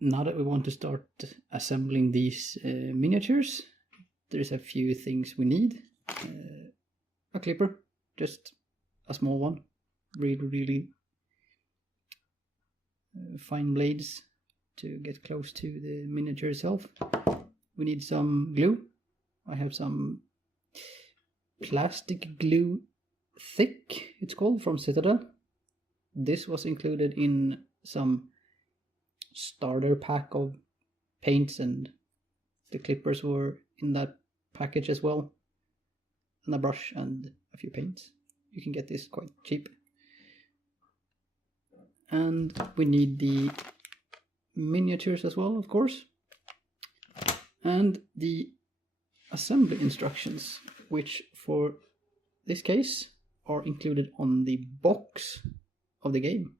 now that we want to start assembling these miniatures, there's a few things we need. A clipper, just a small one, really fine blades to get close to the miniature itself. We need some glue. I have some plastic glue thick, it's called, from Citadel. This was included in some starter pack of paints, and the clippers were in that package as well, and a brush and a few paints. You can get this quite cheap. And we need the miniatures as well, of course, and the assembly instructions, which for this case are included on the box of the game.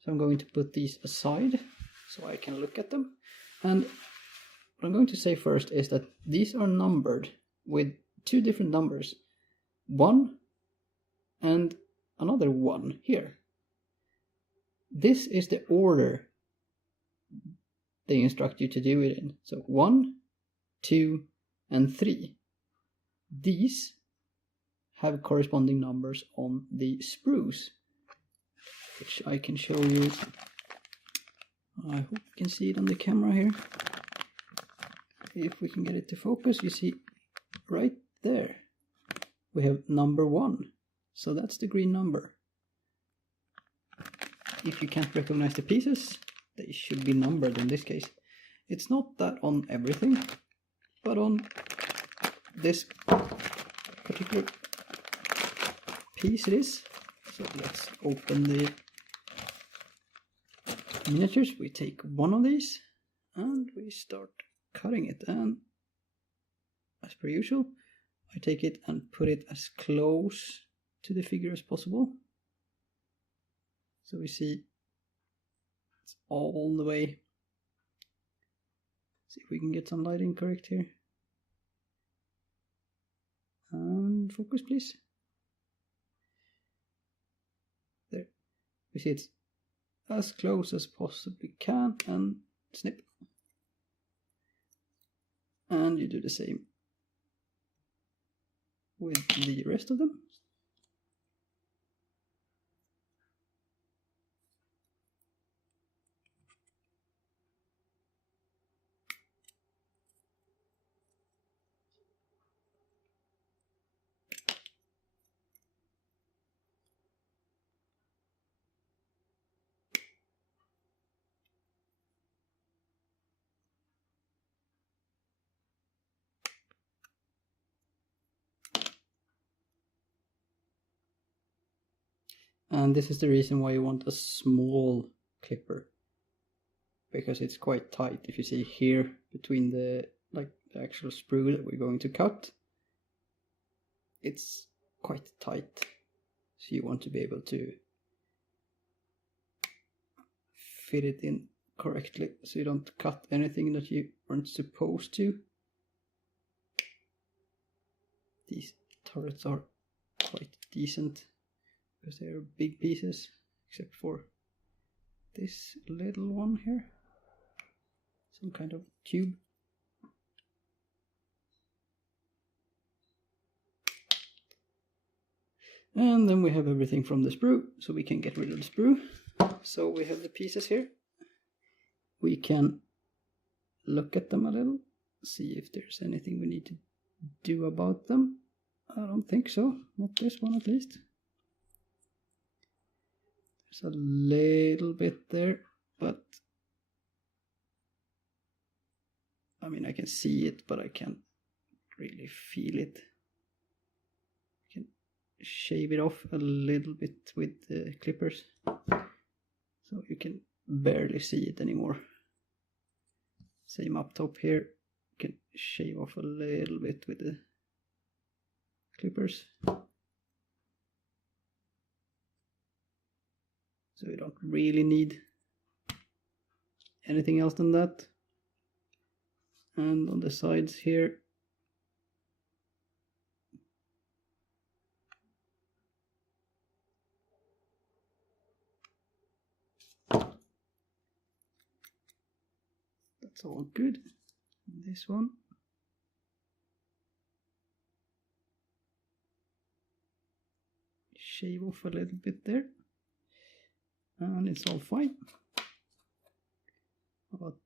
So I'm going to put these aside so I can look at them. And what I'm going to say first is that these are numbered with two different numbers, 1 and another 1 here. This is the order they instruct you to do it in. So 1, 2, and 3. These have corresponding numbers on the sprues, which I can show you. I hope you can see it on the camera here. If we can get it to focus, you see right there we have number 1. So that's the green number. If you can't recognize the pieces, they should be numbered in this case. It's not that on everything, but on this particular piece it is. So let's open the miniatures. We take one of these and we start cutting it, and as per usual I take it and put it as close to the figure as possible. So we see it's all the way. See if we can get some lighting correct here. And focus please. There. We see it's as close as possibly can, and snip. And you do the same with the rest of them. And this is the reason why you want a small clipper, because it's quite tight. If you see here between the actual sprue that we're going to cut, it's quite tight. So you want to be able to fit it in correctly, so you don't cut anything that you aren't supposed to. These turrets are quite decent, because they are big pieces, except for this little one here, some kind of tube. And then we have everything from the sprue, so we can get rid of the sprue. So we have the pieces here. We can look at them a little, see if there's anything we need to do about them. I don't think so, not this one at least. There's a little bit there, but I mean I can see it, but I can't really feel it. I can shave it off a little bit with the clippers, so you can barely see it anymore. Same up top here, you can shave off a little bit with the clippers. So you don't really need anything else than that. And on the sides here, That's all good. This one. Shave off a little bit there. And it's all fine. How about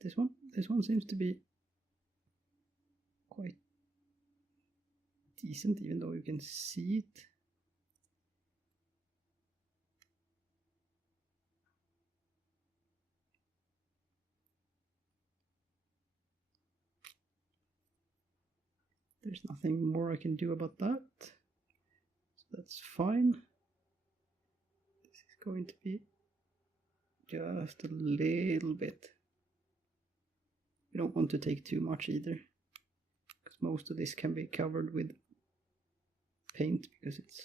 this one? This one seems to be quite decent, even though you can see it. There's nothing more I can do about that. So that's fine. This is going to be just a little bit. We don't want to take too much either, because most of this can be covered with paint, because it's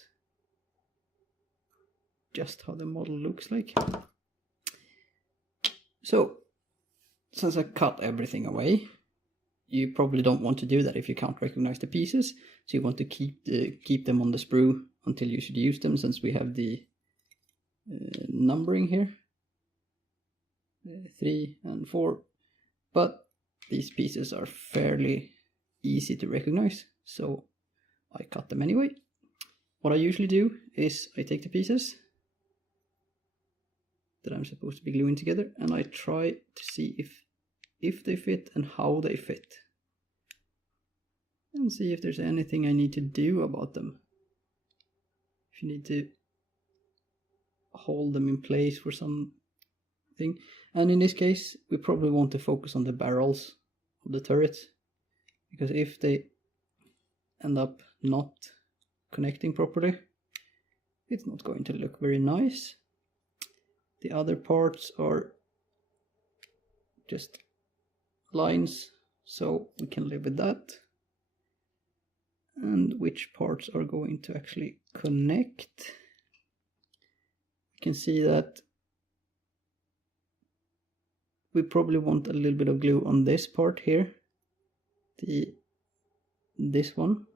just how the model looks like. So, since I cut everything away, you probably don't want to do that if you can't recognize the pieces. So you want to keep them on the sprue until you should use them, since we have the numbering here, 3 and 4. But these pieces are fairly easy to recognize, so I cut them anyway. What I usually do is I take the pieces that I'm supposed to be gluing together, and I try to see if they fit and how they fit, and see if there's anything I need to do about them. If you need to hold them in place for something. And in this case, we probably want to focus on the barrels of the turrets, because if they end up not connecting properly, it's not going to look very nice. The other parts are just lines, so we can live with that. And which parts are going to actually connect? You can see that we probably want a little bit of glue on this part here, this one.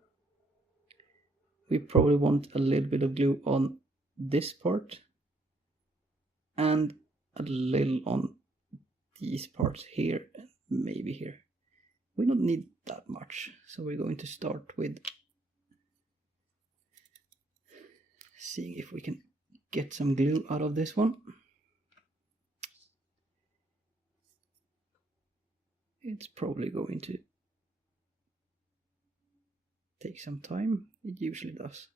We probably want a little bit of glue on this part, and a little on these parts here, and maybe here. We don't need that much, so we're going to start with seeing if we can get some glue out of this one. It's probably going to take some time. It usually does.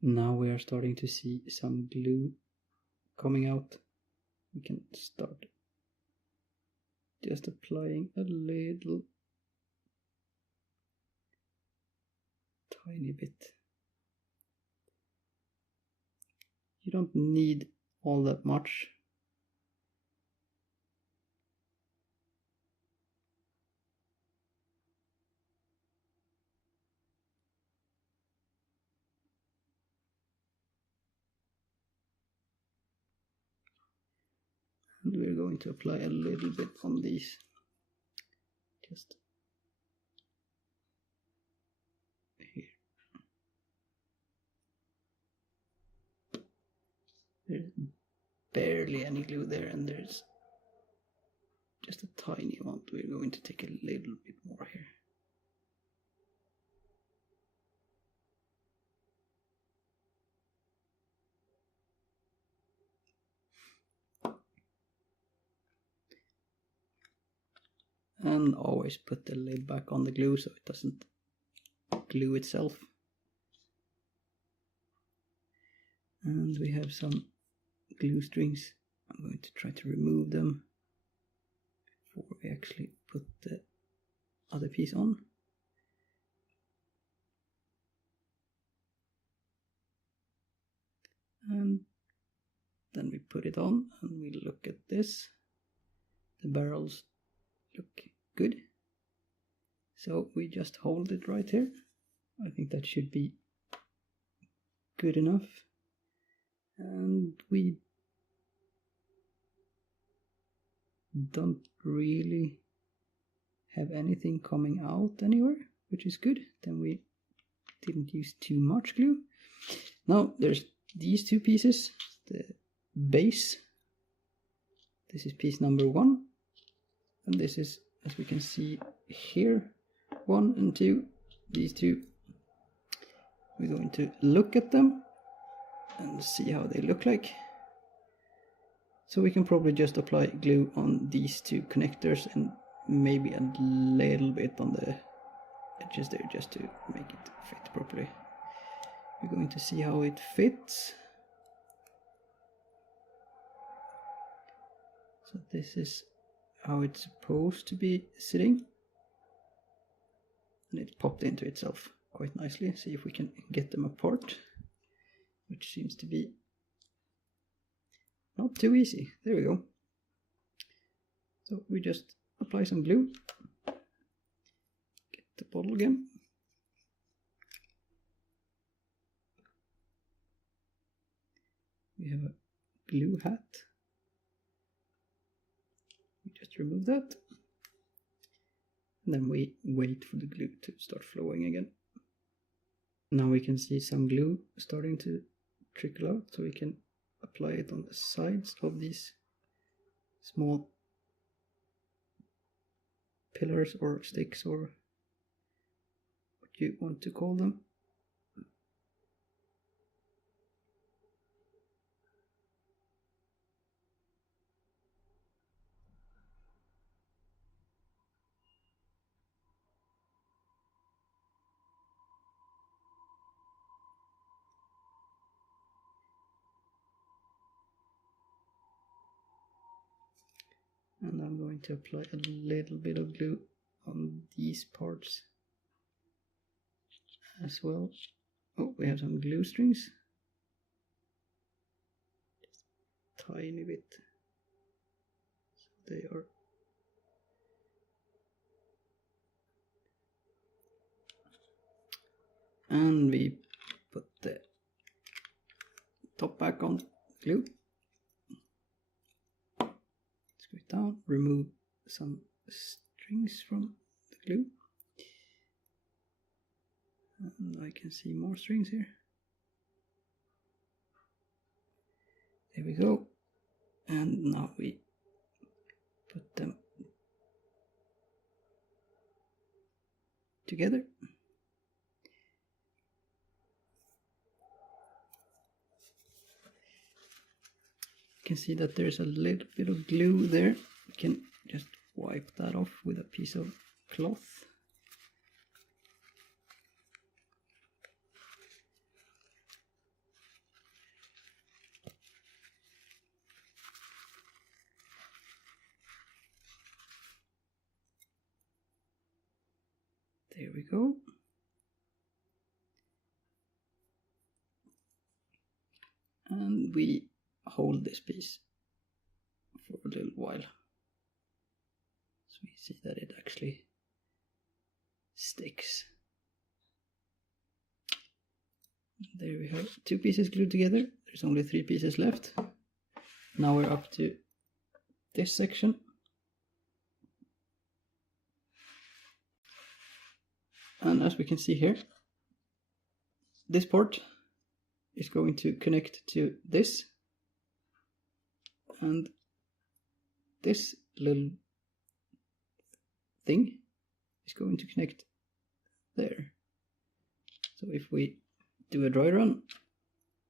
Now we are starting to see some glue coming out. We can start just applying a little tiny bit. You don't need all that much. And we're going to apply a little bit on these. Just here. There's barely any glue there, and there's just a tiny amount. We're going to take a little bit more here. And always put the lid back on the glue so it doesn't glue itself. And we have some glue strings. I'm going to try to remove them before we actually put the other piece on. And then we put it on and we look at this. The barrels look good. So we just hold it right here. I think that should be good enough. And we don't really have anything coming out anywhere, which is good. Then we didn't use too much glue. Now there's these two pieces, the base, This is piece number 1, and this is, as we can see here, 1 and 2, these two. We're going to look at them and see how they look like. So we can probably just apply glue on these two connectors and maybe a little bit on the edges there just to make it fit properly. We're going to see how it fits. So this is how it's supposed to be sitting. And it popped into itself quite nicely. See if we can get them apart, which seems to be not too easy. There we go. So we just apply some glue. Get the bottle again. We have a glue hat. We just remove that. And then we wait for the glue to start flowing again. Now we can see some glue starting to trickle out, so we can apply it on the sides of these small pillars or sticks, or what you want to call them. And I'm going to apply a little bit of glue on these parts as well. Oh, we have some glue strings. Just a tiny bit. So they are and we put the top back on glue. Screw it down, remove some strings from the glue. And I can see more strings here. There we go. And now we put them together. You can see that there's a little bit of glue there. We can just wipe that off with a piece of cloth. There we go. And we hold this piece for a little while. So we see that it actually sticks. There we have 2 pieces glued together. There's only 3 pieces left. Now we're up to this section. And as we can see here, this port is going to connect to this, and this little thing is going to connect there. So if we do a dry run,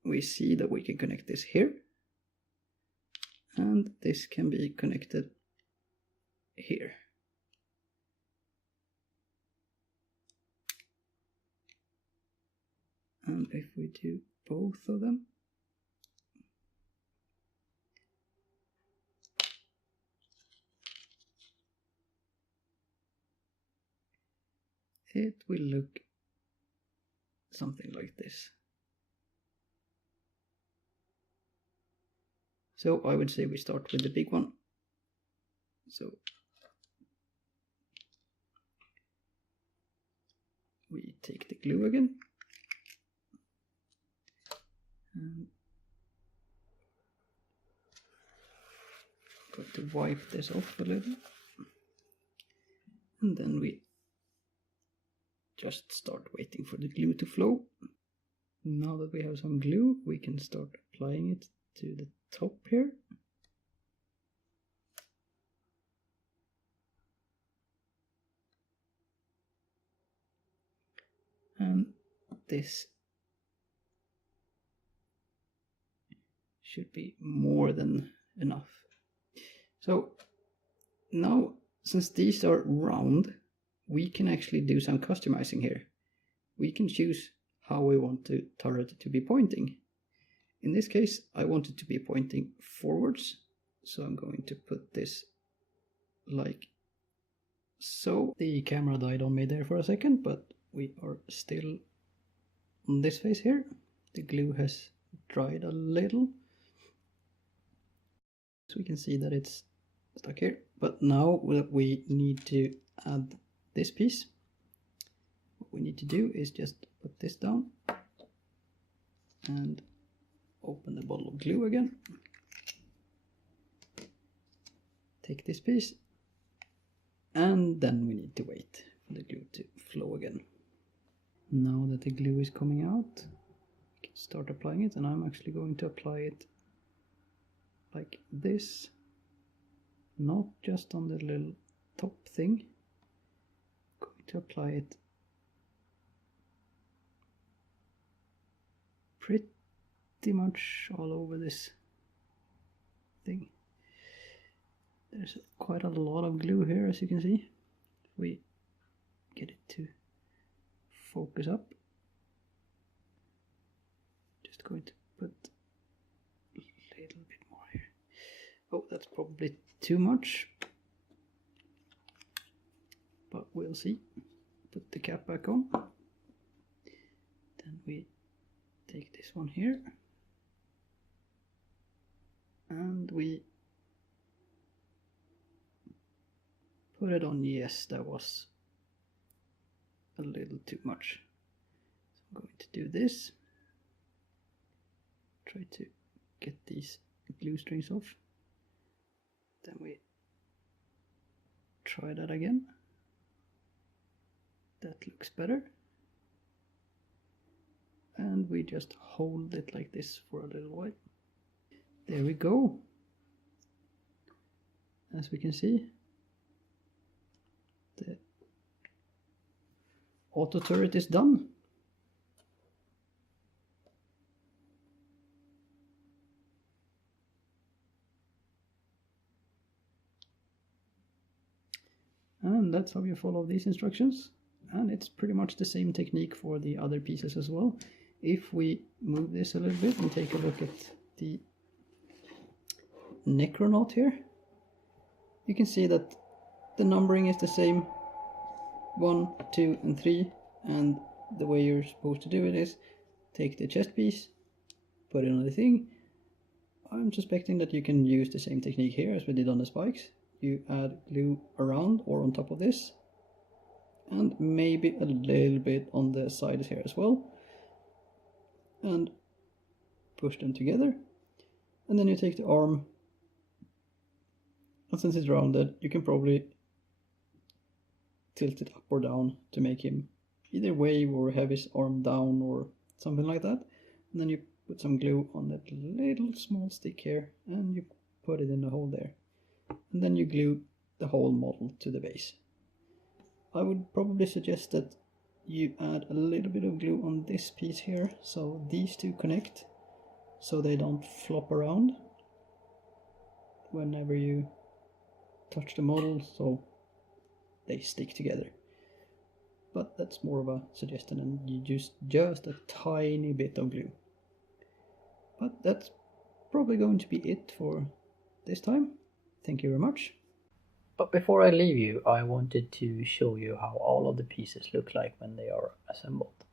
we see that we can connect this here, and this can be connected here. And if we do both of them, it will look something like this. So I would say we start with the big one. So we take the glue again. And got to wipe this off a little, and then we just start waiting for the glue to flow. Now that we have some glue, we can start applying it to the top here. and this should be more than enough. So now, since these are round, we can actually do some customizing here. We can choose how we want the turret to be pointing. In this case, I want it to be pointing forwards, so I'm going to put this like so. The camera died on me there for a second, but we are still on this face here. The glue has dried a little, so we can see that it's stuck here. But now we need to add this piece. What we need to do is just put this down and open the bottle of glue again. Take this piece, and then we need to wait for the glue to flow again. Now that the glue is coming out, we can start applying it, and I'm actually going to apply it like this, not just on the little top thing. I'm going to apply it pretty much all over this thing. There's quite a lot of glue here, as you can see. If we get it to focus up, just going to put a little bit more here. Oh, that's probably too much, but we'll see. Put the cap back on. Then we take this one here, and we put it on. Yes, that was a little too much. So I'm going to do this. Try to get these glue strings off. Then we try that again. That looks better. And we just hold it like this for a little while. There we go. As we can see, the auto turret is done. And that's how you follow these instructions. And it's pretty much the same technique for the other pieces as well. If we move this a little bit and take a look at the Necronaut here, you can see that the numbering is the same, 1, 2 and 3, and the way you're supposed to do it is take the chest piece, put it on the thing. I'm suspecting that you can use the same technique here as we did on the spikes. You add glue around or on top of this, and maybe a little bit on the sides here as well, and push them together. And then you take the arm, and since it's rounded, you can probably tilt it up or down to make him either wave or have his arm down or something like that. And then you put some glue on that little small stick here, and you put it in the hole there. And then you glue the whole model to the base. I would probably suggest that you add a little bit of glue on this piece here, so these two connect, so they don't flop around whenever you touch the model, so they stick together. But that's more of a suggestion, and you use just a tiny bit of glue. But that's probably going to be it for this time. Thank you very much. But before I leave you, I wanted to show you how all of the pieces look like when they are assembled.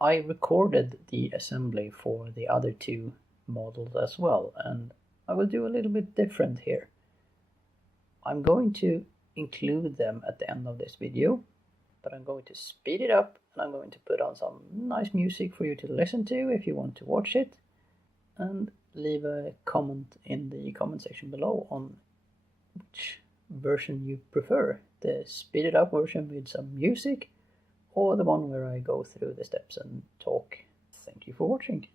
I recorded the assembly for the other two models as well, and I will do a little bit different here. I'm going to include them at the end of this video, but I'm going to speed it up, and I'm going to put on some nice music for you to listen to if you want to watch it, and leave a comment in the comment section below on which version you prefer, the speeded up version with some music, or the one where I go through the steps and talk. Thank you for watching.